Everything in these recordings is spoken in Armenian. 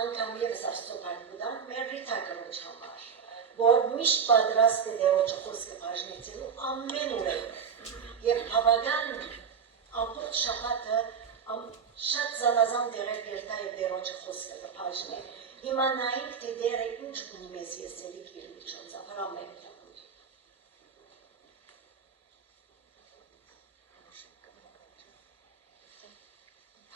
անգամ ևս Աստծոպարկուդան մեր ռիթակրոջ համար, որ միշտ պատրաստ է դերոջը խոսքը բաժնեցելու ամեն օրենք և հավագան ամբողջ շաբաթը շատ զանազան դերեր գերտա և դերոջը խոսքը կբաժնե, իմանայինք թե դերը ինչ ունի մեզ եսելիք իր միջոցով, հրամենք տապուր։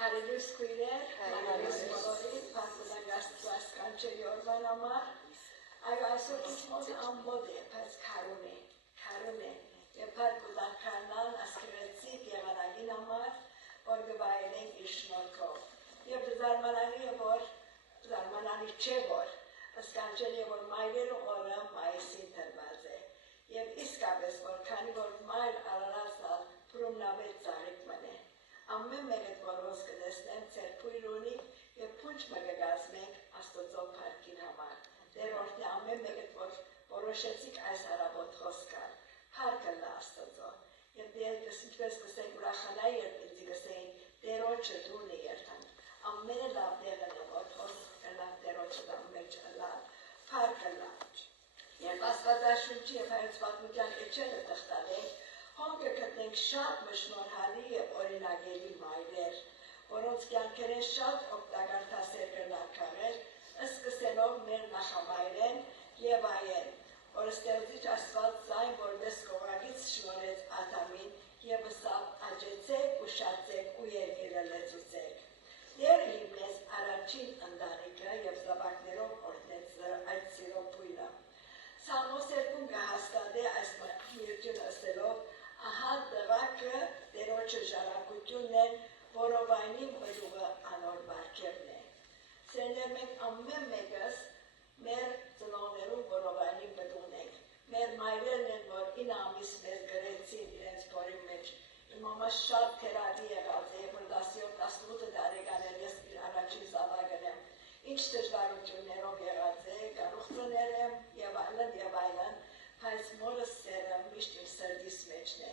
Հարելույս կույրեր, հարելույս բոլորին, պարպուդան գաստուաս կանչելի օրվան համար, այո այսօր ինչ մոտ ամբոդ է, պēc քարուն է, և պարպուդան քարնան ասկրեցիկ եղանագին համար, որ գվայելենք իր շնորքով, և զարմանալի չէ որ, սկանչելի է որ մայրերը օրը մայիսին տրված է, և իսկապես որ քանի որ մայր արարածալ պրումնավետ ծաղիք մն է, ամեն մեկդ որ ոս կտեսնեմ ծեր պույր ունի և պունչ մգգացմենք աստոծով պարկին համար, դերորդն է ամեն մեկդ որ որոշեցիք այս հարաբոտ խոսքար, պարկը լա աստոծով, և դերքս ինչպես կսենք ուրախանայի երբ ինձի կսեին դերոջը դունը երթանք, ամենը լավ դեղն է որ խոսք լավ դերոջը լավ մեջ լավ, պարկը լավ, երբ աստվածաշունչի և հայոց պատմության էջերը տղտալենք, հոնքը կտնենք շատ մշնորհալի և օրինագելի մայրեր, որոնց կյանքերեն շատ օգտակար դասեր կրնար քաղել, սկսելով մեր նախամայրեն և այեն, որ ստեղծիչ Աստված ձայն որպես կողակից շնորհեց Ադամին և ըսավ աճեցեք ու շատցեք ու երկիրը լեցուցեք։ Դերը հիմնեց առաջին ընտանիքը և զավակներով օրհնեց այդ սիրո բույնը։ Սաղմոս 2 կհաստատե այս միությունը ըսելով ահա տղաքը դերոջը ժառանգությունն են, որովայնի բդուղը անոր բարգևն է։ Սերներ մենք ամեն մեկս մեր ծնողներում որովայնի բդուղն ենք։ Մեր մայրերն են, որ 9 ամիս մեզ գրեցին իրենց փորի մեջ։ Իմ մամա շատ թերադի եղած է, որ 17-18 տարեկան ես իր առաջին զավակն եմ։ Ինչ դժվարություններով եղած է, գարուխտներ եմ և այլն, բայց մորս սերը միշտ իմ սրտիս մեջն է։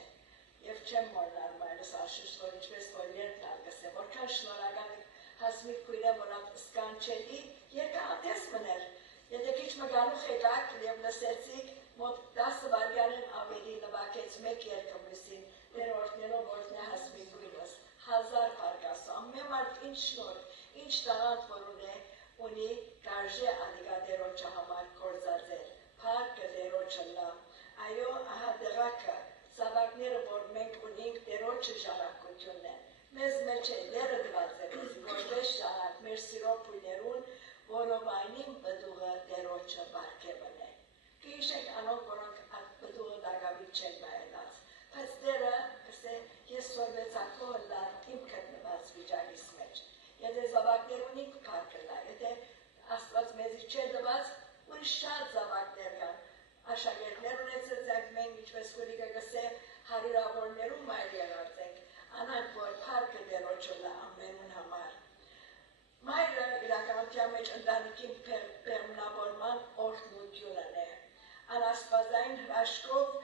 Եվ չեմ մորնալ մայրս անշուշտ, որ ինչպես որ երկնալ կսեմ, որքան շնորհակալ հասմիկ քույրեմ, որ սկանչելի երկատես մներ։ Եթե քիչ մգանուխ եկաք և լսեցիք, մոտ 10 վայրկյանն ավելի նվագեց մեկ երգը մյուսին, դերորդներով օրհնե հասմիկ քույրս, 1000 փառք Աստծո, ամեն մարդ ինչ շնորհ, ինչ տաղանդ որ ունի, կարժե ադիգա դերոջը համար գործածել, փառքը դերոջը լա, այո, ահա դղակը, զավակները, որ մենք ունենք դերոջը ժառանգությունն են, մեզ մեջ է դերը դված է, որպես ժառանգ մեր սիրո բույներուն, որովայնին բդուղը դերոջը բարգևն է։ Կհիշենք անոնք, որոնք այդ բդուղը դագավիտ չեն բայելած, բայց դերը կսե ես սորվեցակոհը լար իմ գտնված վիճակիս մեջ։ Եթե զավակներ ունենք փառքը լա, եթե Աստված մեզի չէ դված, ուրիշ շատ զավակներ կան, աշակերտներ ունեցած ենք մենք, ինչպես քուրիկը կսե հարյուրավորներում մայր եղած ենք, անանք որ փառքը դերոջը լա ամենուն համար։ Մայրը իրականության մեջ ընտանիքի բեղմնավորման օրհնությունն է, անաստվածային հրաշքով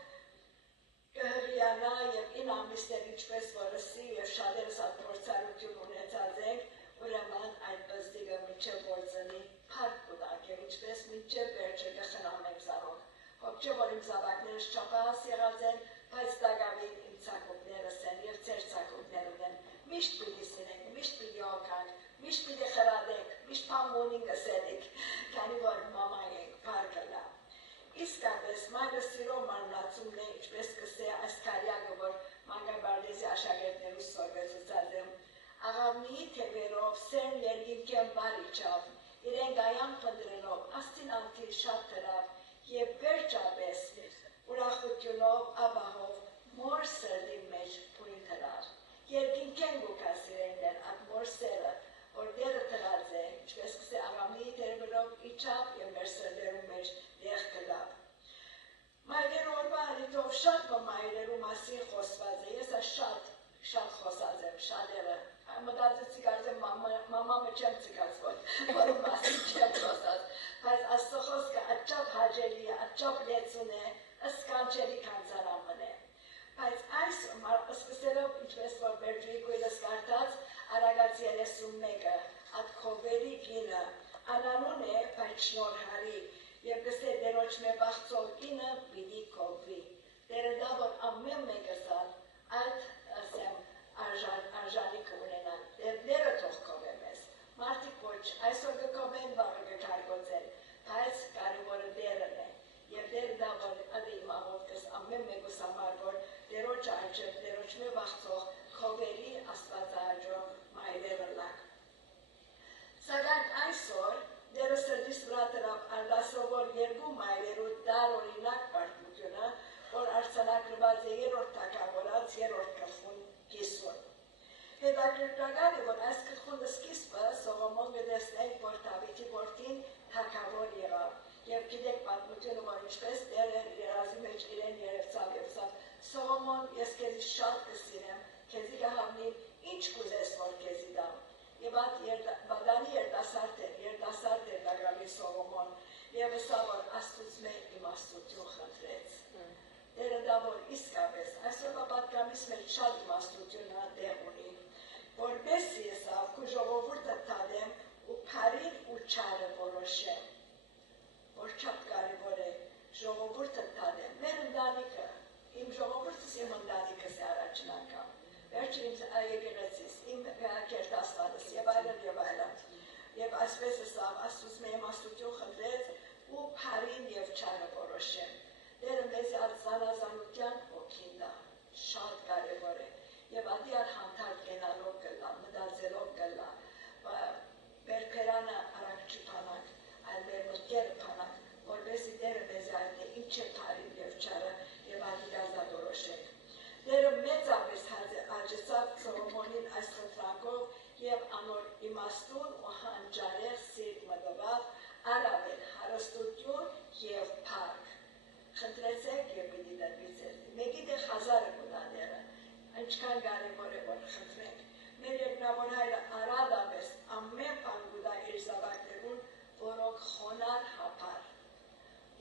կհղիանա և 9 ամիսներ ինչպես որսի և շատերս այդ փորձառություն ունեցած ենք, ուրեմն այդ բզդիգը մինչև որ ծնի փառք կուտակ և ինչպես մինչև վերջը կխնամենք զարով։ Հոգ չէ, որ իմ զավակներս չափահաս եղած են, բայց դագավին իմ ցակոկներս են և ձեր ցակոկներն են։ Միշտ պիտի սիրենք, միշտ պիտի օգանք, միշտ պիտի խրադենք, միշտ փամոնին կսերենք, քանի որ մամա ենք, փառքը լա։ Իսկապես մայրը սիրո մարմնացումն է, ինչպես կսե այս քարյակը, որ մանկաբարձի աշակերտներու սորվեցուցած եմ, աղավնիի թևերով սերն երկինքեն բար իջավ, իրեն գայան փնտրելով, աստին անթիլ շատ դրավ և վերջապես ուրախությունով աբահով մոր սրդի մեջ բույն դրավ։ Երկինքեն գուկա սիրեններ այդ մոր սերը, որ դերը դրած է, ինչպես կսե աղավնիի թևերով իջավ և մեր սրդերու մեջ դեղ կլավ։ Մայրերու օրվա արիթով շատ մայրերու մասին խոսված է, ես շատ խոսած եմ, շատերը, մտածեցի կարծեմ մամամը չեմ ծկացվոտ, որում մասին չեմ խոսած, բայց Աստծո խոսքը աճապ հաջելի է, աճապ լեցուն է, սկանչելի քանցարամն է։ Բայց այս սկսելով ինչպես որ Բերջուի քույրս կարդաց, Արագած 31-ը, այդ քովերի գինը, անանուն է, բայց շնորհարի, եւ գսե դերոջ մե բաղցող կինը պիտի կողվի։ Դերը դա որ ամեն մեկսան այդ ասեմ արժանիք ունենան, դերը թող կովե մեզ։ Մարդիկ ոչ, այսօր կկովեն վաղը կկարգոծեն, բայց կարևորը դերն է։ Եվ դեր դա որ ադի իմաղով կս ամեն մեկուս համար որ դերոջ արջև, դերոջ մե բաղցող կովերի աստվածաաջո մայրերը լակ։ Սակայն այսօր դերը սրտիս վրա տրավ արդասովոր երկու մայրերու դար օրինակ պարտությունը, որ արձանագրված է երրորդ թագավորած երրորդ գլխուն 50։ Հետաքրքրական է, որ այս գլխունը սկիզբը Սողոմոն գտեսնենք, որ Դավիթի որդին թագավոր եղավ, եւ գիտեք պատմությունը, որ ինչպես դերը երազի մեջ իրեն երևցավ եւ ասավ Սողոմոն, ես քեզի շատ կսիրեմ, քեզի կհավնիմ, ինչ կուզես որ քեզի դամ։ Եվ բադանի երիտասարդ էր Դավիթ Սողոմոն, եւ ասա որ Աստծուց մե իմաստություն խնդրեց։ Դերը դա որ իսկապես այսօրվա պատգամից մեջ շատ իմաստություն դեղ ունի, որպեսզի ասավ քու ժողովուրդը տադեմ ու փարին ու չարը որոշեմ, որ շատ կարևոր է ժողովուրդը տադեմ, մեր ընտանիքը, իմ ժողովուրդս իմ ընտանիքս է առաջին անգամ, վերջին իմ եկեղեցիս, իմ կերտաստանս եւ այլն, եւ այսպես ասավ Աստծուց մե իմաստություն խնդրեց ու փարին եւ չարը որոշեմ։ Դերը մեզ զանազանության ոգին դա, շատ կարևոր է, եւ ադիար հանդարտ գենալով գլա, մտածելով գլա, բերբերանը առակ չփանակ, այլ մեր մտքերը փանակ, որպեսզի դերը մեզ այդն է, ինչ է փարին եւ չարը, եւ ադիգազա որոշենք։ Դերը մեծապես հաջեցավ Սողոմոնին այս խնդրանքով եւ անոր իմաստուն ու հանճարեղ սիրտ մտվավ, առավել հարստություն եւ փառք։ Խնդրեցեք եւ պիտի դրվիցեր։ Մեկի դեղ 1000 գուտաները, ինչքան կարևոր է որ խնդրենք։ Մեր երկրավոր հայրը արադավես ամեն բան գուտա իր զավակներուն, որոնք խոնար հապար։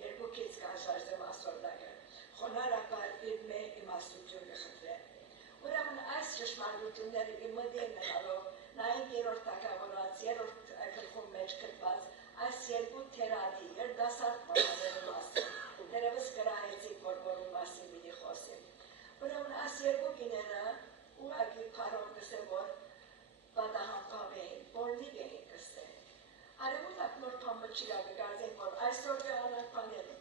Երկուքից կաշարժեմ ասորդակը։ Խոնար հապար իր մե իմաստություն կխնդրեն։ Ուրեմն այս ճշմարտությունները իմդին նկալով, նայենք երրորդ թագավորած, երրորդ գլխում մեջ գտված այս երկու թերադի, երդասարդ մանրերի մասին, դերևս կրահեցիկ, որ որում մասին պիտի խոսեմ։ Ուրեմն այս երկու կիները ուղղակի փառով կսե, որ պատահանփավ էին, բոլնիկ էին կսե։ Արևմուտք նոր բանը չի կգարձենք, որ այսօր կյանանք բաները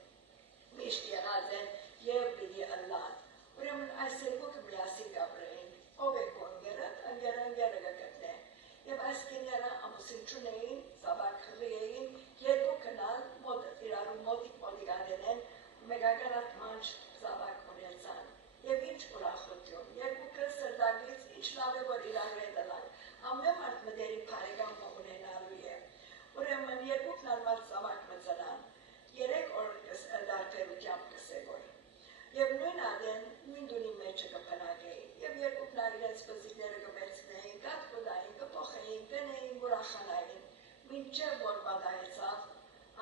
միշտ եղած են եւ պիտի ըլլան։ Ուրեմն այս երկուքը միասին կապրեին, ով է կոնգերը, ընկերը կգտնե։ Եվ այս կիները ամուսին չունեին, զավակ հղի էին, երկու կնալ իրարու մոտիկ անենեն, մեկականատ մանչ զավակ ունեցան։ Եվ ինչ ուրախություն, երկուքը սրտակից ինչ լավ է, որ իրարու է դլան, ամեն մարդ մտերի բարեկամ ունենալու է։ Ուրեմն երկուքն արմատ զավակ մծնան, 3 օր դարբերությամբ կսեգոր։ Եվ նույն ադեն, նույն դունի մեջը կպնակեին, և երկուքն իրենց բզիկները կմերցնեին, կատ կուդային, կպոխեին, կնեին, ուրախանային, մինչև որ բադայեցավ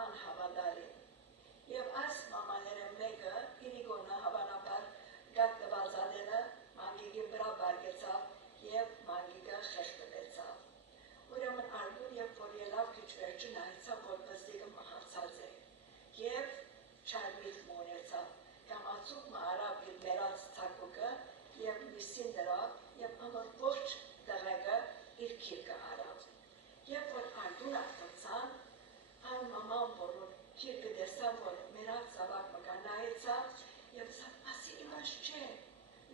անհավադարին։ Եվ այս մամաները մեկը, իրիգոնը հավանաբար գատնված ադենը մանգիգի վրա բարգեցավ և մանգիգը խեղտվեցավ։ Ուրեմն արգուն և որ ելավ քիչ վերջը նայեցավ, որ բզիկը մահացած է և չարմիտ մոնեցավ, կամ ացուկ մահարավ իր մերած ցակուկը և միսին դրավ և անոր ողջ դղեկը իր քիրկը արավ։ Եվ որ արգուն աղթացան, այն մաման որոն քիրկը դեսավ, որ մերած զավակ մկա նայեցավ և ասավ, ասի իմաս չէ,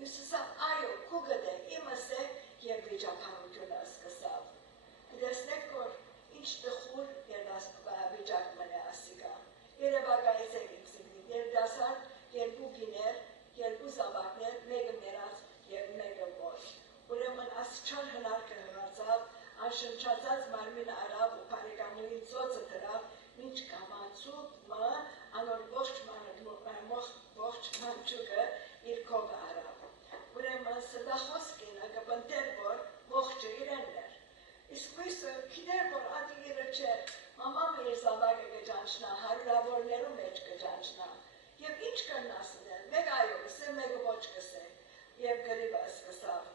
ես ասավ, այո, կուգդ է, իմս է և վիճապանությունը սկսավ։ Դեսնեք, որ ինչ տխուր վիճակ մնե ասիկա։ Երևակայեցեք իմ սիգնիկ, երդասարդ, երկու գիներ, երկու զավակներ, մեկը մերած և մեկը ոչ։ Ուրեմն ասչար հնարկը հղացավ, անշնչացած մարմին արավ ու բարեկամուին ծոցը դրավ, մինչ կամացուկ մը անոր ողջ մանչուկը իր կողը արավ։ Ուրեմն սրտախոսքինը կպնտեր, որ ողջը իրենն էր։ Իսկ մույսը գիտեր, որ ադիգիրը չէր, մաման իր զավակը կջանչնա, հարյուրավորներու մեջ կջանչնա։ Եվ ինչ կնասնել, մեկ այո կսե, մեկը ոչ կսե, և գրիվը սկսավ։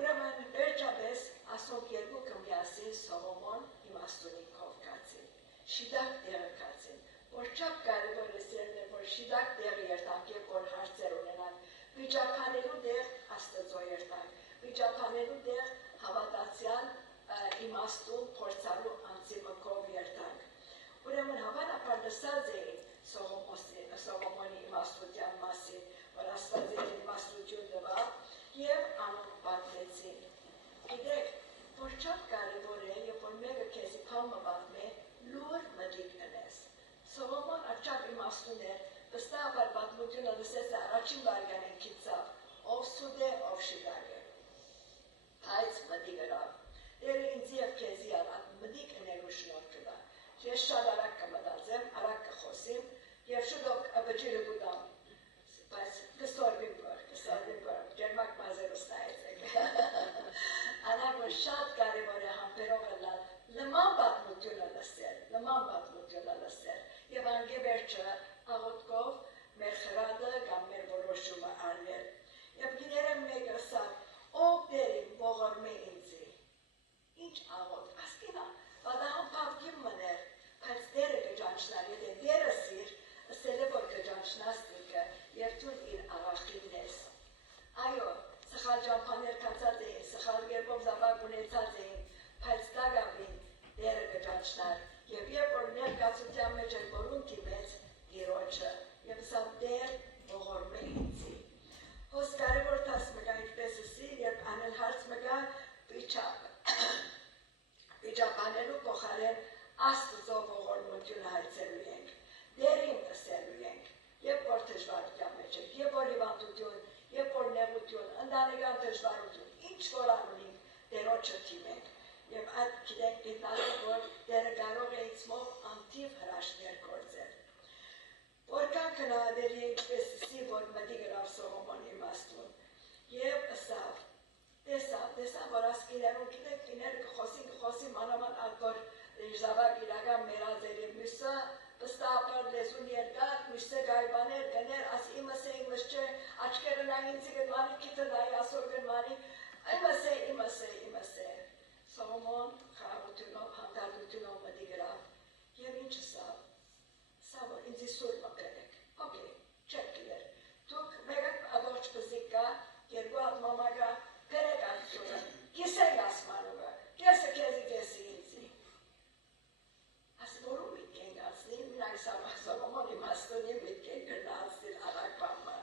Ուրեմն վերջապես ասոնք երկուքը միասին Սողոմոն իմաստունիքով շիդակ տեղը կացին, որ չապ կարևոր է սերն է, որ շիդակ տեղը երտանք և որ հարցեր ունենան, վիճապանելու դեղ աստծո երտանք, վիճապանելու դեղ հավատացյալ իմաստուն փորձալու անձի մկով երտանք։ Ուրեմն հավանաբար լսած էին Սողոմոնի իմաստության մասին, որ Աստված իրեն իմաստություն տվավ և անուն պատմեցին։ Գիտեք, որ շատ կարևոր է, երբ որ մեկը քեզի բան պատմի, լուր մտիկ ունես։ Սողոմոն աչափ իմաստուն էր, վստահաբար պատմությունը լսեց առաջին վայրկյանին գիտավ, ով սուտ է, ով շիտակ է։ Բայց մտիկ գրավ։ Դերը ինձ և քեզի արած մտիկ ունելու շնորհքը տա։ Ես շատ արագ կմտածեմ, արագ կխոսեմ և շուտով բջիրը կուտամ, բայց կստորվիմ կոր, ջերմակ մազերուս նայեցեք։ Անակ որ շատ կարևոր է համբերողը լալ, նման պատմությունը լսել, և անգևերջը աղոտքով մեր խրատը կամ մեր որոշումը արնել։ Եվ գիտերեմ մեկը ասավ, ով դերիմ ողորմե ինձի, ինչ աղոտ, ասկինա, պատահան պավգիմ մներ, բայց դերը կջանչնար, եթե դերը սիր, ասել է, որ կջանչնաս դիկը, և թուն իր աղախինն ես։ Այո, սխալ ճամփաներ կացած էին, սխալ գերբով զավակ ունեցած էին, բայց դագավին դերը կջանչնար, և երբ որ ներկացության մեջ էր որուն թիմեց իրոջը, և սա դեր ողորմե ինձի։ Հոս կարևոր տաս մգա ինչպես ասի, երբ անել հարց մգա վիճապանելու փոխարեն Աստծո ողորմությունը հայցելու ենք, դերին ասելու ենք, երբ որ դժվարության մեջ ենք, երբ որ հիվանդություն, երբ որ նեղություն, ընտանեկան դժվարություն, ինչ որ անունենք, դերոջը թիմենք, և այդ գիտենք գիտնալով, որ դերը կարող է իցմով անթիվ հրաշքներ գործել։ Որքան քնահատելի է ինչպես ասի, որ մտի գրավ Սողոմոն իմաստուն, և ասավ, տեսավ, որ ասկիներուն գիտեք, կիները կխոսին մանավանդ այդ որ զավակ իրական մերած էր և մյուսը վստահաբար լեզուն երկար, մյուսը գայբաներ, գներ, աս իմս չէ, աչքերը նայ ինձի գնմանի, քիթը նայ ասոր գնմանի, իմս է։ Սողոմոն խաղաղությունով, հանդարտությունով մտի գրավ, և ինչ ասավ, սա որ ինձի սուր մկրեք, օքեյ, չեք գիտեր, դուք մեկը ադողջ պզիկ կա, երկու հատ մամա կա, գրեք ատությունը, կիսեք ասմանուղը, կեսը կեզի կեսի ինձի։ Ասի որում միտքենք ասնի, մինակ Սողոմոն իմաստունի միտքենք գրնացնին արագ բամը։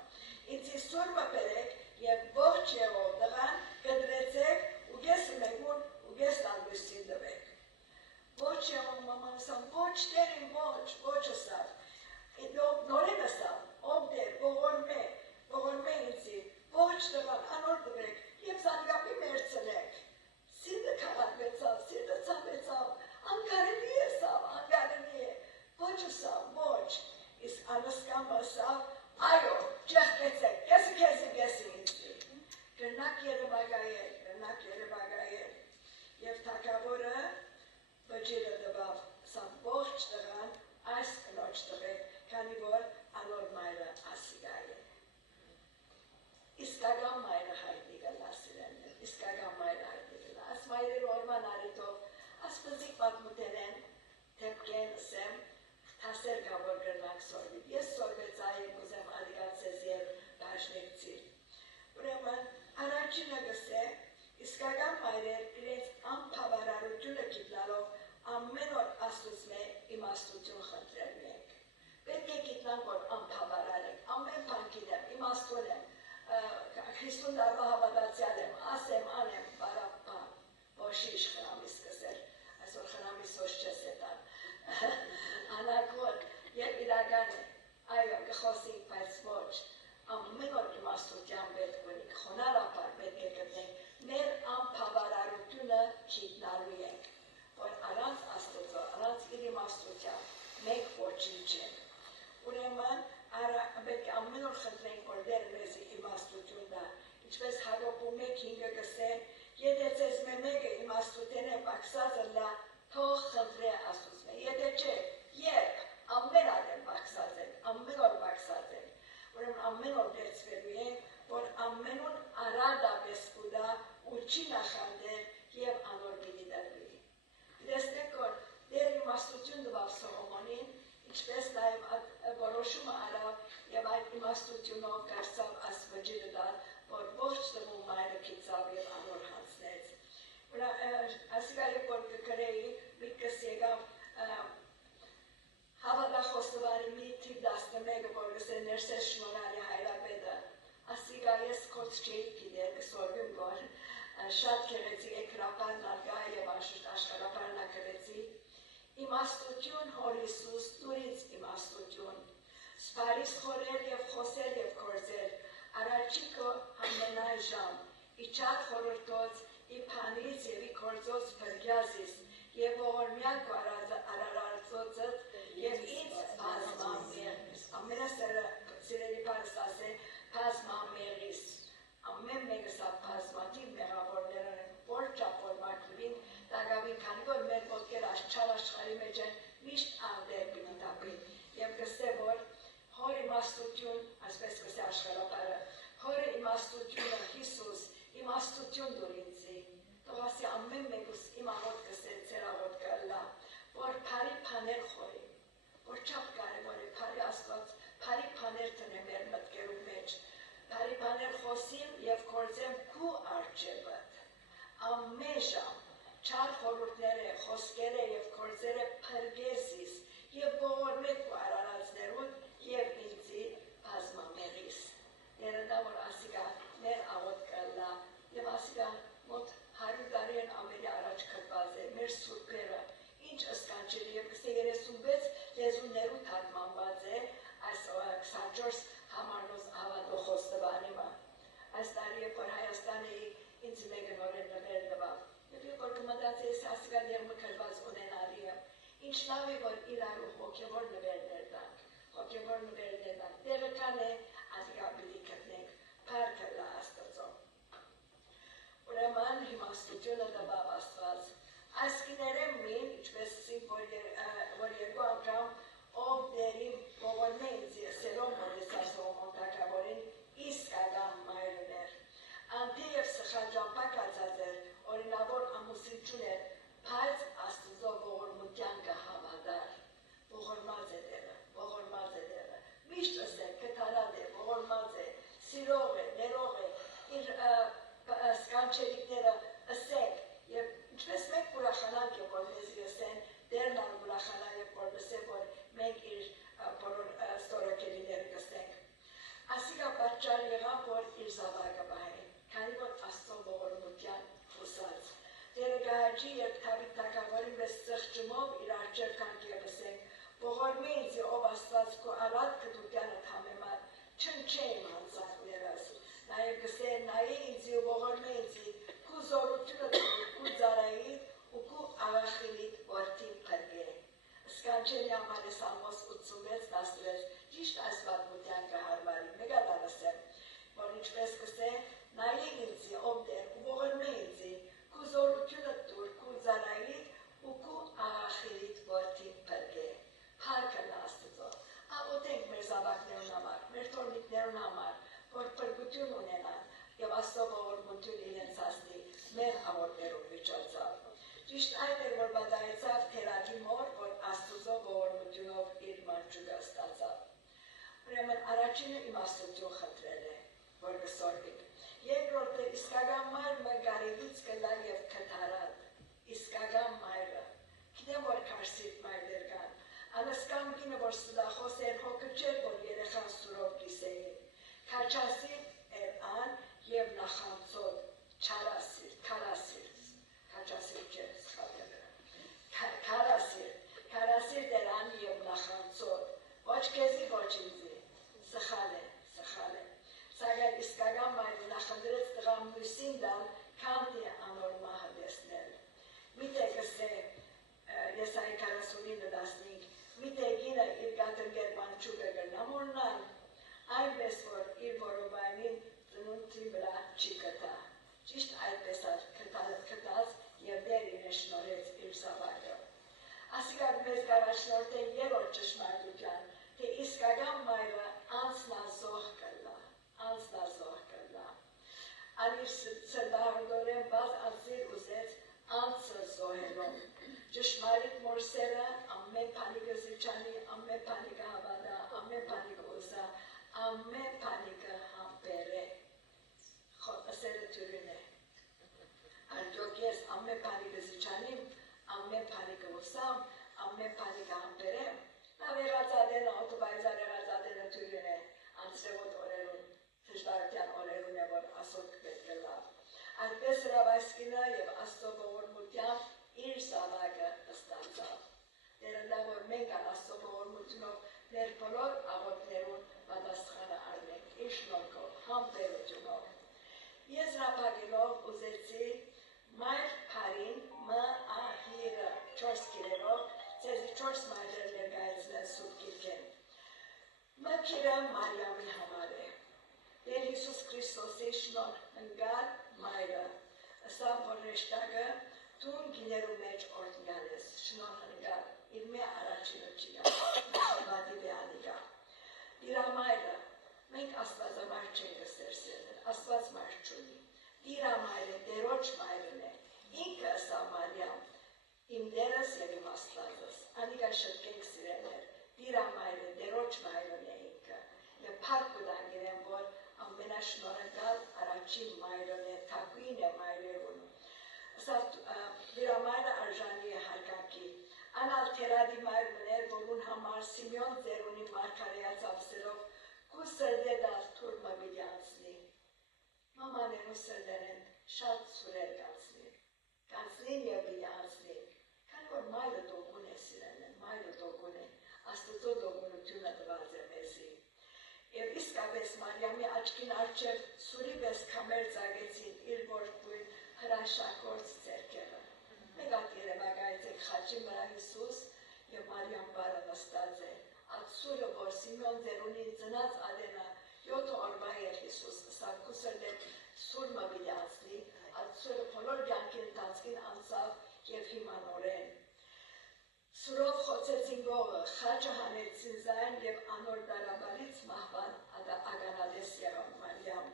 Ինձի սուր մպերեք և ողջ եղով դղան կդրեցեք ու գես մեկուն ու գես տալվույսին դվեք։ Ողջ եղով մաման ասավ, ոչ դերին, ոչ ասավ, նորեն ասավ, ով դեր, ողորմե ինձի, ողջ դղան, անոր դվեք և զանգապի մերցնեք։ Սիրտը քարակվեցավ, սիրտը ցավեցավ, անկարելի է սավ, անկարելի է, ոչ ասավ, ոչ, իսկ անսկամը ասավ, այո, ճեղկեցեք, կեսի ինձի, գրնակ երևագայել, և թագավորը բջիրը դվավ, սա ողջ տղան, այս կնոջ տղեք, քանի որ անոր մայրը ասիգա է։ Իսկական մայրը հայտնի գլա սիրելներ, իսկական մայրը հայտնի գլա, աս մայրերը օրման արիտով, աս պզիկ պատմութենեն, թեպկեն ասեմ, թասեր գավոր գրնակ սորվիտ, ես սորվեցա եմ ուզեմ ալիգացես և դաշնեկցիր։ Ուրեմն, առաջինը գսե, իսկական մայրեր իրենց անփավարարությունը գիտնալով ամեն օր աստուծմե իմաստություն խնդրելու ենք։ Պետք է գիտնանք, որ անփավարար ենք, ամեն բան գիտեմ, իմաստուն եմ, Քրիստուն դարվա հավատացյալ եմ, ասեմ, անեմ, բարապան, ոչիշ խնամիս կսեր, այսօր խնամիս ոչ չես հետան, անակոր, երբ իրական է, այո, կխոսենք, բայց ոչ, ամեն օր իմաստության պետք ունենք, խոնարհաբար պետք է գտնենք, մեր անփավարարությունը գիտնալու ենք, որ առանց Աստծո, առանց իր իմաստության, մենք ոչինչ ենք։ Ուրեմն, պետք է ամեն օր խնդրենք, որ դեր մեզի իմաստություն տա, ինչպես Հակոբում 1:5-ը գսե, եթե ձեզ մեկը իմաստություն է բացած լա, թող խնդրե Աստծո։ Եթե չէ, երբ ամեն ադեմ բացած ենք, ամեն օր բացած ենք, ուրեմն ամեն օր դերձվելու ենք, որ ամենուն արադապես կուտա ու չի նախանդեր և անոր պիտի դրվի։ Տեսնեք, որ դեր իմաստություն տվավ շատ գեղեցիկ էկրապար նարգա եւ աշխարհապար նկրեցի իմաստություն հոր Հիսուս դուրից իմաստություն սպարիս խորել եւ խոսել եւ կործել առաջիկո ամենայժամ իջած խորհրդոց իփանից եւ իքորձոց բրգյազիս եւ ողորմյակ արարածոցդ եւ ինձ բազմամերիս ամենասիրելի բառը ասե բազմամերիս ամեն մեկս բազմաթիվ մեղավորներն են որ ճապոր մակլին դագավին քանի որ մեր ոտքեր աշխարհ աշխարհի մեջ են միշտ անդեր պիտի տապին եւ գսե որ հոր իմաստություն այսպես կսե աշխարհապարը հոր իմաստությունը Հիսուս իմաստություն դուր ինձի Տողասի ամեն մեկուս իմ աղոտ կսե ծեր աղոտ կըլլա, որ պարի պաներ խորի, որ չապ կարևոր է պարի աստված, պարի պաներ տնե մեր մտկերու մեջ, պարի պաներ խոսիմ և կործեմ կու արջևըտ, ամեն ժամ, չար խորուրդները, խոսկերը և կործերը պրգեզիս և ողորմեք ու արարածներուն և ինձի բազմամեղիս, երնդա որ ասիգա մեր աղոտ կըլլա և ասիգա մոտ 100 տարի են ամենի առաջ կրված է, մեր սուրբերը, ինչ ըսկանչելի և 36 լեզուներու թարգմանված է այս 24 համարնոց հավատող խոստովանումը։ Այս տարի երբ որ Հայաստանի ինձ մեկը նորեն նվեր տվավ, և երբ որ կմտածի ես ասիկալ եղմքրված ունենալի եմ, ինչ լավ է որ իրարու հոգևոր նվերներ տանք, հոգևոր նվերներ տանք, տեղը կան է, ասիկա պիտի գտնենք, փառքը լա Աստծո։ Ուրեմն իմաստությունը տվավ Աստված։ Այս կիներեմ մին, ինչպես որ երկու անգամ ով դերիմ ողորմե ինձ սերոմ մորես ասողոն տակավորին իսկական մայրն էր։ Անտի և սխանջապակացած էր, օրինավոր ամուսին չուներ, բայց Աստծո ողորմության կհավատար։ Ողորմած է դերը, միշտ ասեք, կտարատ է, ողորմած է, սիրող է, ներող է, իր սկանչելիքները ասեք և ինչպես մենք ուրախանանք և որ մեզի ասեն, դերն ան ուրախանան և որ լսեն, որ մենք իր բոլոր ստորոքելիները կսենք։ Ասիկա պատճառ եղավ, որ իր զավակը բահեն, քանի որ Աստծո ողորմության հուսած։ Դերը գահաջի, երբ թավիթ թագավորի մեզ ծղջումով իր արջև կանք և ասենք, ողորմե ինձ ով Աստված քո առատ կդուկյանդ համեմատ, չնչեմ հանցակ ներս։ Նաև գսե նայի ինձի ու ողորմե ինձի, քու զորությունը քու ձարայիդ ու քու աղախիլիդ որդին պրգե։ Սկանչելի ամար է Սամոս 86-16, ճիշտ այս պատմության կհարվարի, մեգադան ասեմ, որ ինչպես գսե նայի ինձի ով դեր ու ողորմե ինձի, քու զորությունը դուր քու ձարայիդ ու քու աղախիլիդ որդին պրգե։ Փառքը լա Աստծո։ Աղոթենք մեր զավակներուն համար, մեր թորնիկներուն համար, որ պրգություն ունենան և Աստծո ողորմություն իրենց հասնի մեր աղոթներում միջոցով։ Ճիշտ այդ էր, որ բադայեցավ թերակի մոր, որ Աստծո ողորմությունով իր մանջուկը ստացավ։ Ուրեմն առաջինը իմաստություն խնդրել է, որ կսորվիկ։ Երկրորդը իսկական մայրը գարեգից կլա և կթարատ, իսկական մայրը։ Գիտեմ, որ կարսիտ մայրեր կան, անսկամ գինը, որ սլախոս էր հոգը չէր, որ երեխան սուրով կիսեին։ Քաչասիրտ էր ան և նախանցոտ, քարասիրտ, քաչասիրտ չէ, քարասիրտ էր ան և նախանցոտ, ոչ կեզի, ոչ ինձի, սխալ է, սակայն իսկական մայրը նախնդրեց տղամ մույսին դալ, կանտի անոր մահը դեսնել։ Միթե կսե, Եսայի 49-15, միթե գինը իր գատնգեր մանչուկը գրնամորնան, այնպես որ իր որովայնին ծնունդի վրա չի կտա։ Ճիշտ այդպես կտած և դեր իրեն շնորհեց իր զավակը։ Ասիկա մեզ գարաշնորհ է երրորդ ճշմարտության, թե իսկական մայրը անձնազոհ կլա։ Ալիր սրբահարդորեն բազ անձիր ուզեց անձը զոհելով։ Ճշմարիտ մորսերը ամեն պանիկը զիրջանի, ամեն պանիկը հավատա, ամեն պանիկը ուզա, ամեն պանիկը համբեր է։ Ասերը թյուրին է։ Արդյոք ես ամեն պանիկը զիրջանիմ, ամեն պանիկը ուզամ, ամեն պանիկը համբեր եմ։ Լավ եղածադենը, օտոբայզար եղածադենը թյուրին է, անցրևոտ օրերուն, թժվարության օրերուն է, որ ասոտ պետք է լավ։ Այդպես հրավայսկինը և աստծո ողորմությամբ իր զավակը ստացավ։ Դերնդա որ մենք աստծո ողորմությունով մեր բոլոր աղոթներուն պատասխանը առնենք իր շնորհքով, համբերությունով։ Եզրափակելով ուզեցի մայր քարին մահիրը 4 կիրերով ձեզի 4 մայրեր ներկայացնել Սուրբ Գիրքեն։ Մաքիրը Մարիամի համար է։ Տեր Հիսուս Քրիստոսի շնորհնգար մայրը, ըստ որ հեշտակը տուն գիներու մեջ օրդնյալ ես, շնորհնգար, իր մե առաջինը չիգա, մաշաբատի բեանիգա։ Դիրամայրը, մենք աստվածամայր չենք ստերսել, աստված մայր չունի։ Դիրամայրը, դերոջ մայրն է, ինքը ըստ Մարիամ, իմ դերս և իմ աստվածս, անիգա շտկենք սիրելներ, դիրամայրը, դերոջ մայրն է ինքը, և պարկ կուտանգիրեմ, որ ամենաշնորհակալ առաջին մայրն է, թակույն է մայրերուն։ Դիրամայրը արժանի է հարգանքի, անալ թերադի մայր մներ, որուն համար Սիմեոն ձերունի մարգարեաց ավսերով կու սրդե դալ թուր մավիդի անցնի։ Մամաներու սրդերեն շատ սուրեր կանցնին և բիդի անցնին, քան որ մայրը դոգուն է սիրելն, մայրը դոգուն է, աստծո դոգունությունը տված է մեզի։ Եվ իսկապես Մարիամի աչքին առջև սուրի պես քամեր ծագեցին իր որդուն հրաշագործ ձեռքերը։ Մեկ հատ երևակայեցեք խաչի վրա Հիսուս և Մարիամ բարը նստած է։ Այդ սուրը, որ Սիմեոն ձերունին ծնած ադենա 7 օրվա էր Հիսուս, սակու սրդեր սուր մավիդի անցնի, այդ սուրը բոլոր կյանքի ընթացքին անցավ և հիմա նորեն։ Սուրով խոցեցին գողը, խաչը հանեցին զայն և անոր դարաբարից մահվան ագանադես եղավ Մարիամ։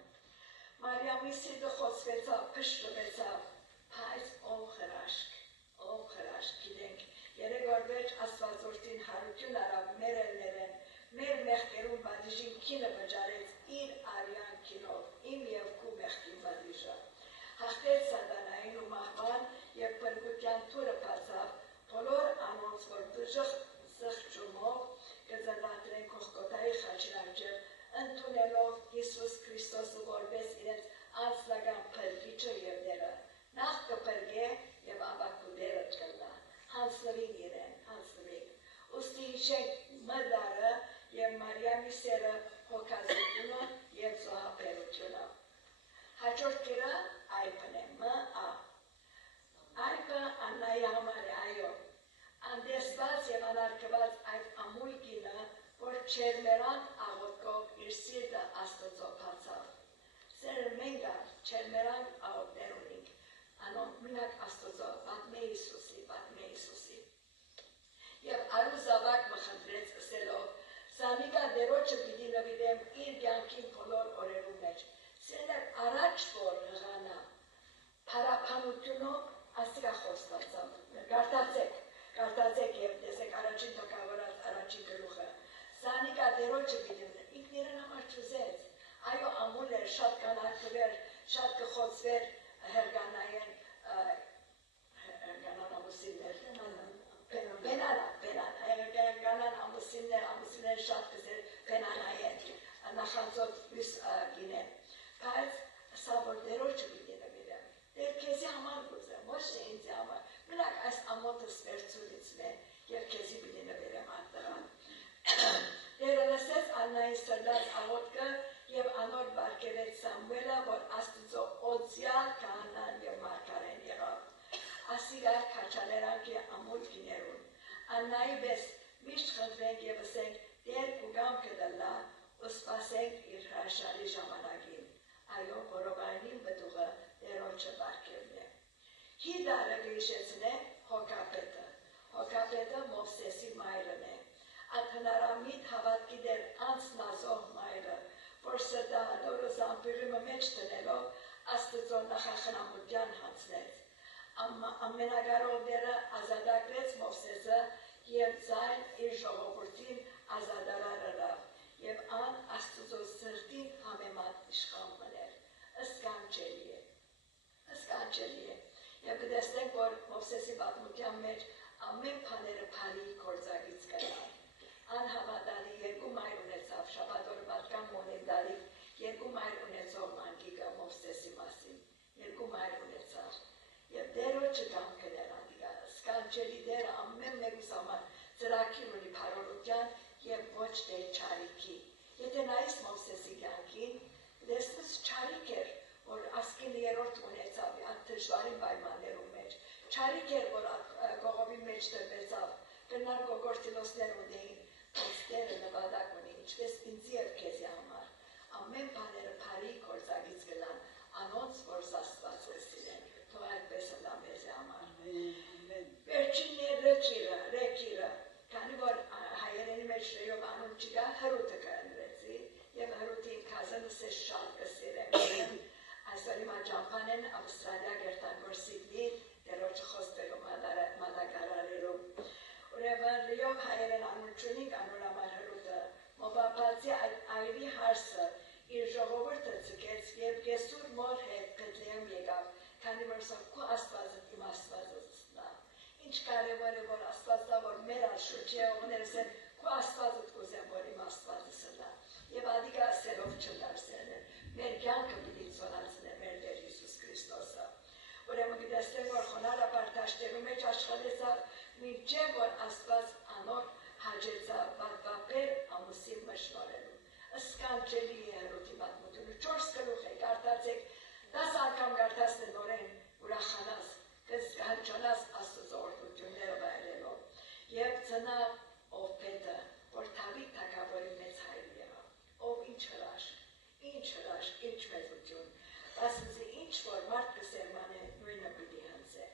Մարիամի սիրտը խոցվեցավ, փշրվեցավ, բայց ով խրաշք, գիտենք, երեք օր վեճ աստվածորդին հարություն արավ մեր էլներեն, մեր մեղքերուն բադիժին քինը վճարեց իր արյան քինով, իմ և քու մեղքի բադիժը։ Հաղթեց սատանային ու մահվան և բրգության թուրը բացավ, բոլոր անոնց, որ դժղ զղջումով կզրդատրեն Կողգոթայի խաչին առջև, ընդունելով Հիսուս Քրիստոսը որպես իրենց անձնական փրկիչը և դերը, նախ կփրկե և ապակու դերը կլա, հանձնվին իրեն, հանձնվին։ Ուստի հիշենք մդարը և Մարիամի սերը հոգազությունը և զոհաբերությունը։ Հաջորդ կիրը այբն է, մա։ Այբը Աննայի համար է, այո, անդեսված և անարգված այդ ամույ կինը, որ չերմերան աղոտքով իր սիրտը աստծո բացավ։ Սերը մենք չերմերան աղոտներ ունենք, անոնք մինակ աստծո, պատմե Հիսուսի։ Եվ արու զավակ մխնդրեց ըսելով, Սանիկա դերոջը պիտի նվիրեմ իր կյանքին բոլոր օրերու մեջ։ Սերներ առաջ որ հղանա, փարափանությունով աստիգա խոստացավ, գարտացեք և տեսեք առաջին թոքավորած առաջին գլուխը, Սանիկա դերոջը պիտի ինքն իրեն համար չուզեց, այո ամուլ էր, շատ կանարկվեր, շատ կխոցվեր հերգանային հերգանան ամուսիններ շատ կզեր բենանային, նախանձոտ լույս գինեն, բայց սա որ դերոջը պիտի նվիրեմ, դեր քեզի համար գուզեմ, ոչ թե ինձ համար, մենակ այս ամոթս վերցուլից մե և քեզի պիտի նվիրեմ ատրան։ Դերը լսեց Աննայի սրդած աղոտքը և անոր բարգևեց Սամուելը, որ աստծո օձյալ քահանան և մարգարեն եղավ։ Ասիգա քաչալերանքի ամուլ գիներուն։ Աննայի պես միշտ խնդրենք և ասենք Տեր կուգամ կդլա ու սպասենք իր հրաշալի ժամանակին։ Այո, որովայնին բդուղը դերոջը բարգևն է։ Հիդարը գիշեցնե հոգապետը։ Հոգապետը Մովսեսի մայրն է։ Աթնարամիտ հավատքի դեր անցնազող մայրը, որ սրտահալորը զամբյուրիմը մեջ տնելով աստծո նախախնամության հանցնեց։ Ամենագարով դերը ազատագրեց Մովսեսը և ձայն իր ժողովրդին ազատարարավ և ան աստծո սրտին համեմատ իշխան մներ։ Սկանչելի է։ Եվ կտեսնենք, որ Մովսեսի պատմության մեջ ամեն բաները բարի գործակից կրան։ Անհավատալի երկու մայր ունեցավ, շաբաթօրը պատկան մոնին դալիք, երկու մայր ունեցող մանկիկը Մովսեսի մասին, երկու մայր ծրագիր ունի փարորության եւ ոչ թե չարիքի։ Եթե նայես Մովսեսի կյանքին, դեսպես չարիք էր, որ ասկին երրորդ ունեցավ այդ դժվարին պայմաններում մեջ։ Չարիք էր, որ կողովի մեջ տրվեցավ, բնար գողորտիլոսներ ունեին, ոստերը նվադակ ունի, ինչպես ինձի և քեզի համար։ Ամեն բաները բարի գործակից գլան, անոնց, որ Աստված կսիրեն, թող այդպես լա մեզ համար։ Վերջինն է Ռեքիրը, քանի որ հայերենի մեջ ռեյով անուն չկա, հրուտը կընրեցի, և հրուտի ինքազնս է շատ կսիրեմ։ Այսօր հիմա ճամփան են Ավստրալիա գերտանգոր Սիդնի, դերոջը խոստերում մատակարարերում։ Ուրեմն ռեյով հայերեն անուն չունի կանոր համար հրուտը, մոբապացի այրի հարսը իր ժողովուրդը ցկեց և գեսուր մոր հետ Բեթլեհեմ եկավ, քանի որ սա քո Աստվածը իմ Աստվածն է։ Ինչ կարևոր է, որ Աստվածը, որ մեր շուրջի ողներս են, քո Աստվածը կուզեմ, որ իմ Աստվածը լա։ Եվ ադիկա սերով չդարձնել, մեր կյանքը պիտի ցոնացնե մեր Տեր Հիսուս Քրիստոսը։ Ուրեմն գիտեսնենք, որ խոնարհաբար դաշտերու մեջ աշխատեցավ, մինչև որ Աստված անոր հաջեցավ վատվապեր ամուսին մշնորելու։ Սկանջելի է հրուտի պատմությունը, 4 գլուխ եք արտացեք, 10 անգամ գարտասն նորեն ուրախանաս, կզգանչանաս Աստծո օրդությունները վայելելով, և ծնավ ով պետը, որ Դավիթ թագավորի մեծ հայր եղավ, ով ինչ հրաշք, ինչ մեծություն, ասեցի ինչ որ մարդ կսերման է, նույնը պիտի հնձե։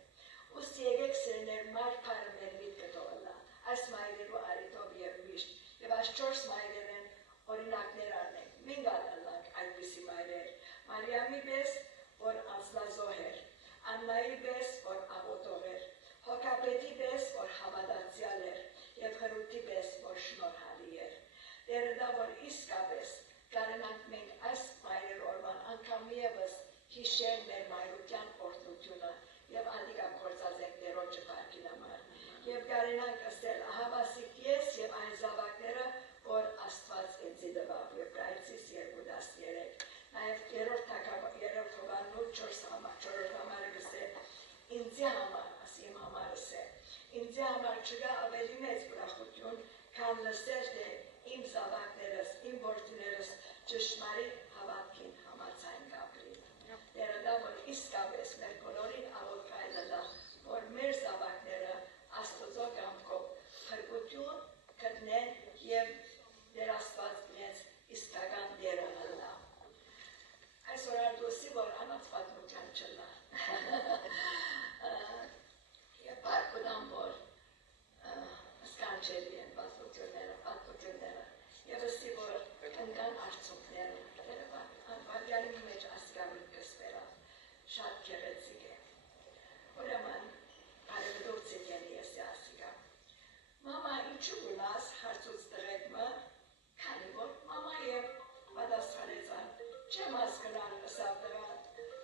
Ուստի եկեք սերներ մայր փարը մեր միտքը թողնա, այս մայրերու արիտով և միշտ, և այս 4 մայրերեն օրինակներ առնենք, մին գալանանք այդպիսի մայրեր, Մարիամի պես, որ անձնազոհ էր, Աննայի պես, որ աղոտող էր, Հոկապետի պես, որ հավատացյալ էր, և Հրուտի պես, որ շնորհալի էր։ Տերը դա, որ իսկապես կարենանք մենք այս մայրեր օրվան անգամ ևս հիշել մեր մայրության օրհնությունը և ադիկա գործածենք Տերոջը փառքի համար։ Եվ կարենանք ասել ահավասիկ ես և այն զավակները, որ Աստված ինձի տվավ, Եբրայեցիս 2:13։ Նաև երրորդ Հովհաննու 4 համարը գսե, ինձի համար, ասի իմ համարս է, ինձի համար չկա ավելի մեծ ուրախություն, քան լսել, թե իմ զավակներս, իմ որդիներս ճշմարիտ հավատքին համաձայն կապրին։ Տերը դա, որ իսկապես մեր բոլորին աղոտ կայլելա, որ մեր զավակները Աստծո կամքով փրկություն գտնեն և Դեր Աստված իրենց իսկական դերը հլա։ Այսօր արդոսի, որ անած պատմության չլա։ Եվ պարկուդան, որ սկանչելի են պատմությունները, և ըստի, որ ընկան արդյունքները, անվարգյալի մեջ ասկավիտ կսպերավ, շատ գեղեցիկ է։ Ուրեմն, բարևդուրցի կենի եսի ասիկա։ Մամա, ինչու գունաս հարցուց տղեկմը, քանի որ մամա և պատասխանեցան, չեմ հասկնան ըսավ տղան,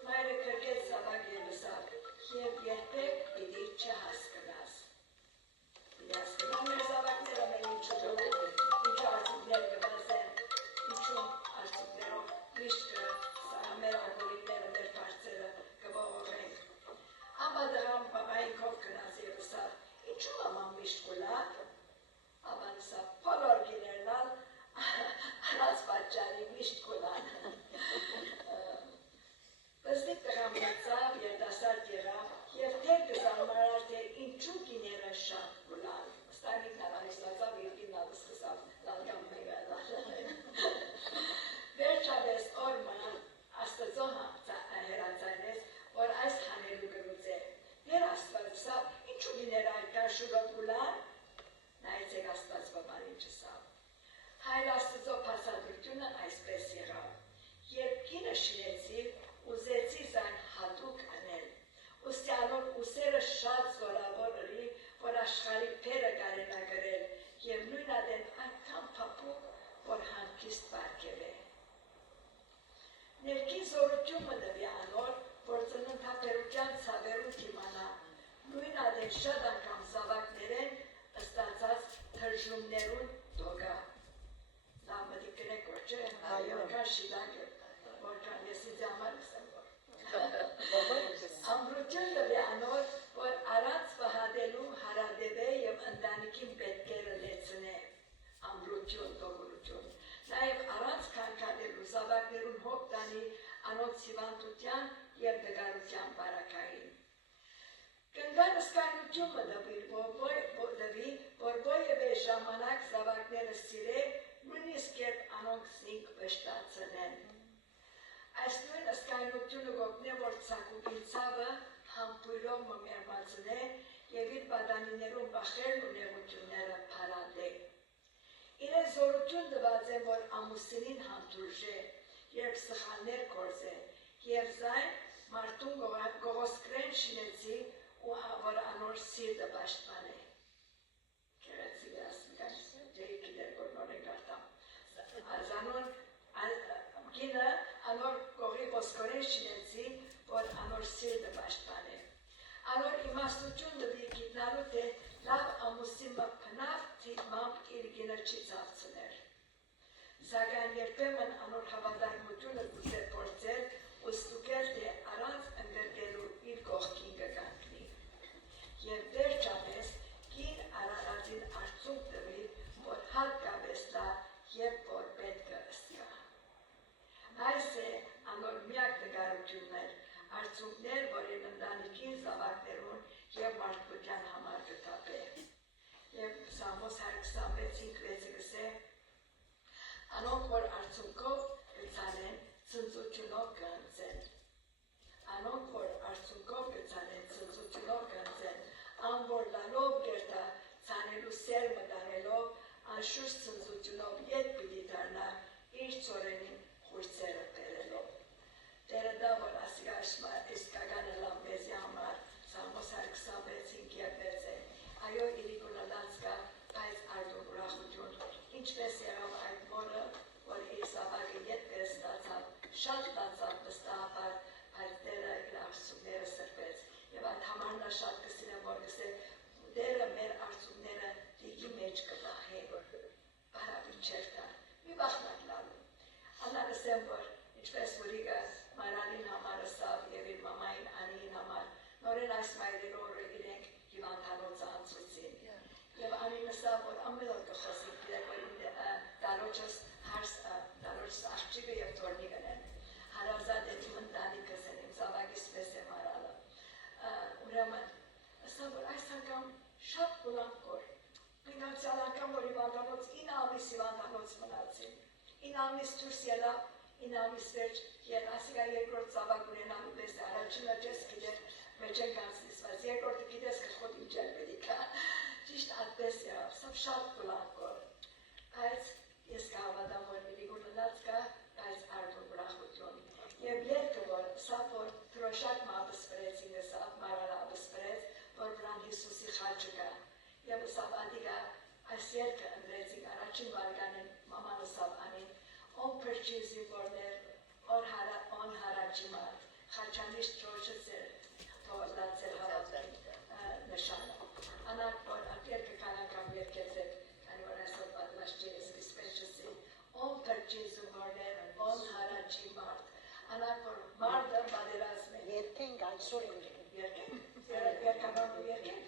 մայրը կրկեց զավակ և ըսավ, և երբեք պիտի չհասկնաս։ Պիտի հասկնան մեր զավակները մեր ինչու դրում, ինչու արդյունքներ կվազեն, ինչու արդյունքներով միշտ մեր արգորիները, մեր բարձերը կվողորենք։ Աբա դղան բաբային կով կնաց և ըսավ, ինչու մաման միշտ կուլա, աբան ըսավ, բոլոր գիներնալ, անած պատճարի միշտ կուլան։ Բզդիկ տղան մծավ, երդասարդ եղավ, և թեր կզարմարար, թե ինչու գիները շատ կուլան։ Ստանիք նավանից լազավ, իր գինալ սկսավ, լալգամ մեղալար։ Վերջապես օրմը Աստծո հերացանեց, որ այս հանելու գրուց է։ Դեր Աստված ըսավ, ինչու գիները այդքան շուրով կուլան, նայեցեք Աստված բաբարին չսավ։ Հայր Աստծո փասադրությունը այսպես եղավ. երբ կինը շինեցի, ուզեցի զայն հատուկ անել, ուստի անոր ուսերը շատ զորավոր ըրի, որ աշխարհի փերը կարենա գրել, և նույն ադեն այդքան փափուկ, որ հանգիստ պարգև է։ Ներքին զորությունը դվի անոր, որ ծննդաբերության ցավերուն դիմանա, նույն ադեն շատ անգամ զավակներեն ստացած թրջումներուն դոգա։ Լավ մտիկ կնեք որ չէ, որքան շիլակ է, որքան ես ինձ համար եմ որ։ Ամրություն դվի անոր, որ առանց վհադելու հարադև է և ընտանիքին պետք է դողորություն։ Նաև առանց քանքանելու զավակներուն հոգ տանի անոնց հիվանդության եւ դգարության բարակային։ Կնգան ըսկայնությունը դվի, որ բոյևե ժամանակ զավակները սիրեք, նույնիսկ երբ անոնք զինք վշտացնեն։ Այս նույն ըսկայնությունը գոտնե, որ ծակուբին ցավը համբույրով մերմացնե եւ իր բադանիներուն բախերն ու նեղությունները փարադե։ Իրեն զորություն տված է, որ ամուսինին հանդուրժե, երբ սխալներ կործե, եւ զայն մարդուն գողոսկրեն շինեցի ու որ անոր սիրտը պաշտպանե։ Կերացի ասմիկան, ջեի կիդեր գորնոր են գարտամ։ Զանոն գինը անոր գողի ոսկորեն շինեցի, որ անոր սիրտը պաշտպանե։ Անոր իմաստություն դվի գիտնալու թե լավ ամուսին մպնավ թիմամբ իր գինը չի ծավցներ։ Սակայն երբեմն անոր հավատարմությունը գուցե փորձել ու ստուգել թե առանց ընդգրկելու իր կողքին կգանքնի։ Եվ վերջապես կին արարածին արդյունք տվի, որ հարկապես լա եւ որ պետք է ըսկա։ Այս է անոր միակ նկարություններ, արդյունքներ, որ իր ընտանիքին զավակներուն եւ մարդկության համար կտապե։ Եվ Սամոս 126:5 գսե անոնք, որ արդյունքով կցանեն, ծնծությունով կընծեն։ Անոնք, որ արդյունքով կցանեն, ծնծությունով կընծեն, անոր լալով գերտա ցանելու սերմը դանելով, անշուշտ ծնծությունով ետ պիտի դառնա իր ծորենին խույցերը բերելով։ Տերը դա, որ ասիգա իսկական էլամ մեզի համար, Սամոս 126:5 է, այո իրիկունը լանցկա, բայց արդուն ուրախություն, ինչպես եղավ այդ մորը, որ իր զավակը ետպես ստացավ, շատ ստացավ վստահաբար, բայց Տերը իր արցունքները սրբեց, եւ այդ համար նա շատ կսիրեմ, որ կսե Տերը մեր արցունքները դիգի մեջ կվահե, բարավին չեր տա, մի բախնակ լալու։ Անալսեմ, որ ինչպես որիգը Մարալին համար ըսավ եւ իր մամային Անիին համար, նորեն այս մայրերի օրը իրենք հիվանդանոցը անցուցին։ Եվ Անին ըսավ, որ ամեն օր կխոսիկ դեր, որ դարոջս աղջիկը եւ թորնի գնեն։ Հարազատ է իմ ընտանիքս են, իմ զավակիս պես է մարալը։ Ուրեմն, ըսավ, որ այս անգամ շատ գուլանք կոր։ Մենք անցյալ անգամ, որ հիվանդանոց 9 ամիս հիվանդանոց մնացին։ 9 ամիս դուրս ելավ, 9 ամիս վերջ ել, ասիկա երկրորդ զավակ ունենալու պես է, առաջինը չես գիտեր, մեջ են կանցնիսված, երկրորդը գիտես կխոտ ինչ էլ պետք է։ Ճիշտ այդպես եղավ, սավ շատ գուլանք կոր։ Բայց ես կհավատամ, որ իրիկունը լաց կա, բայց արդուն ուրախություն։ Եվ երկը որ, սավ որ թրոշակ մաբը սպրեցին, սավ մարալը աբը սպրեց, որ վրան Հիսուսի խաչը կա։ Եվ սավ ադիգա այս երկը ընդրեցին առաջին վարգանին մաման սավ անին, on purchasing on հարաճի մարդ, խաչանիշ թրոշը ծեր, թողլացեր հավատին նշանը։ Անակ որ ատերքը կանակամ երկեցեք, կանի որ այսօր պատվաշ չես կսպեշսի, on purchasing on հարաճի մարդ, անակ որ մարդը բադերազմ է։ Երկենք այսօր Երկանանու երկենք,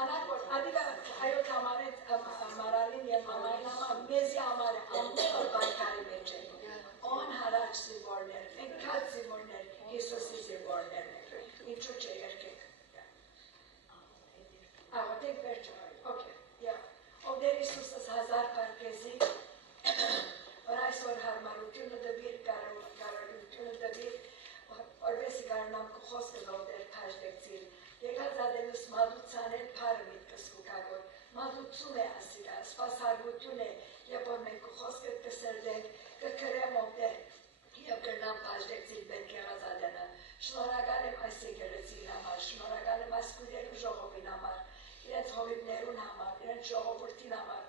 անակ որ ադիգա այոտ համարեց մարալին և մամային համար, մեզի համար ամեն որ բայկարի մեջ է, on հարաճ զիվորներ, ընկած զիվորներ, Հիսուսի զիվորներն է, ինչու չէ երկենք։ Աղոտեք վերջը, օքե, ով դեր Հիսուսս հազար պարկեզի, որ այսօր հարմարությունը դվիր, կարողությունը դվիր, որվեսի կարնամ կխոսքը ով դեր պաշտեկցիր, եկած ադելուս մադուցան էլ պարը միտքս կուկագոր, մադուցում է ասիգա, սպասարգություն է, և որ մենք կխոսքը կսրդենք, կկրեմ ով դեր, և կրնամ պաշտեկցիր պետք եղած ադենը, շնորհակալ եմ այս եկեղեցին համար, շնորհակալ եմ այս կույրելու ժողովին համար, իրենց հովիվներուն համար, իրենց ժողովուրդին համար,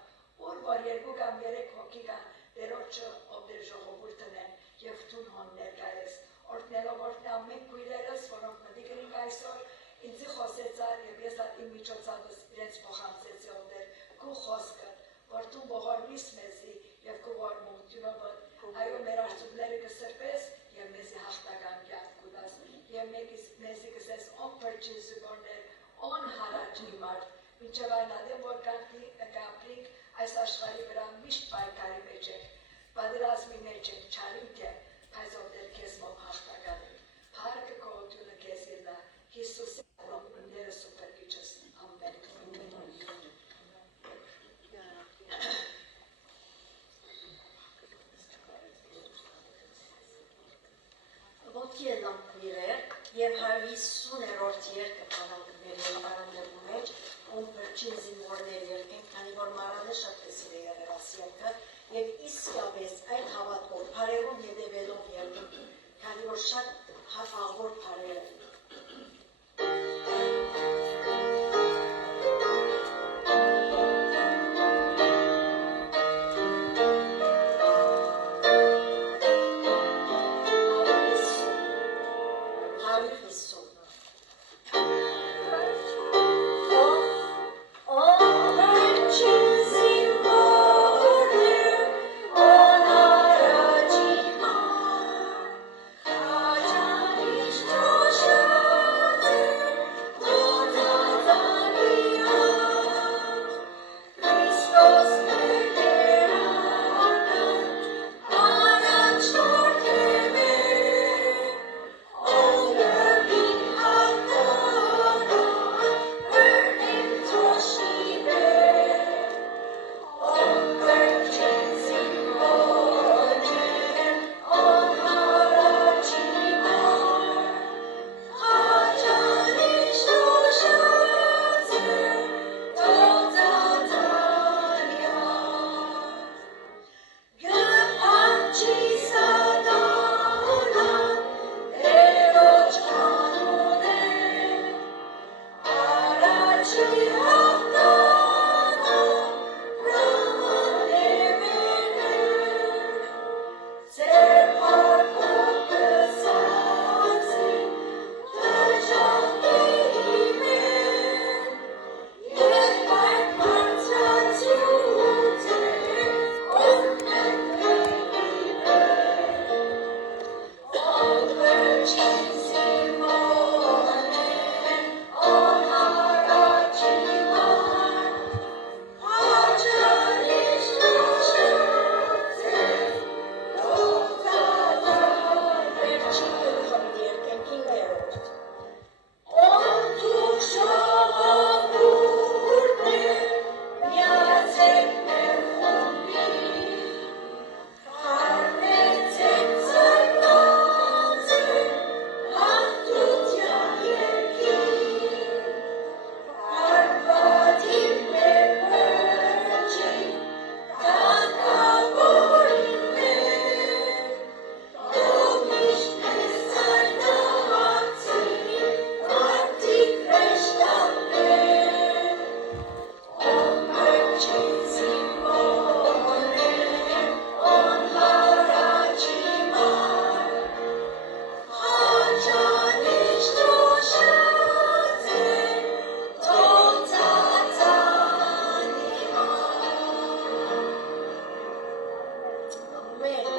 ուր որ երկու կամ երեք հոգի կան, դերորջը ով դեր ժողովուրդն են, և տուն հոն ներկայես, օրդնելով օրդնե ամեն կույրերս, որոնք մտի գրինք այսօր, ինձի խոսեցար և ես իմ միջոցավս իրենց փոխանցեցի ով դեր կու խոսքը, որ դու ողորմիս մեզի և կու ողորմությունով այո մեր արցունքները կսրբես և մեզի հաղթական կյանք կուտաս և մեզի կսես on purchase զիվորներ, on հարաճի մարդ, մինչև այն ադեմ որ կապրինք այս աշխարհի վրա միշտ պայքարի մեջ եք, պատերազմի մեջ եք, չարիք է, բայց ովքեր քեզ մոտ հաղթական եք, փառքը գոհությունը քեզ ելա, Հիսուսի անունները սուպերգիչս, ամեն։ Ոտքի է լամպիրեր և 150-երորդ երկը պանալկների պարաններու մեջ ում պրջին զինվորներ երկենք, քանի որ մարանը շատ տեսիր է եղեր ասյակը և իսկապես այդ հավատքով պարերում հետևելով երկենք, քանի որ շատ աղոր պարեր են։ Amen.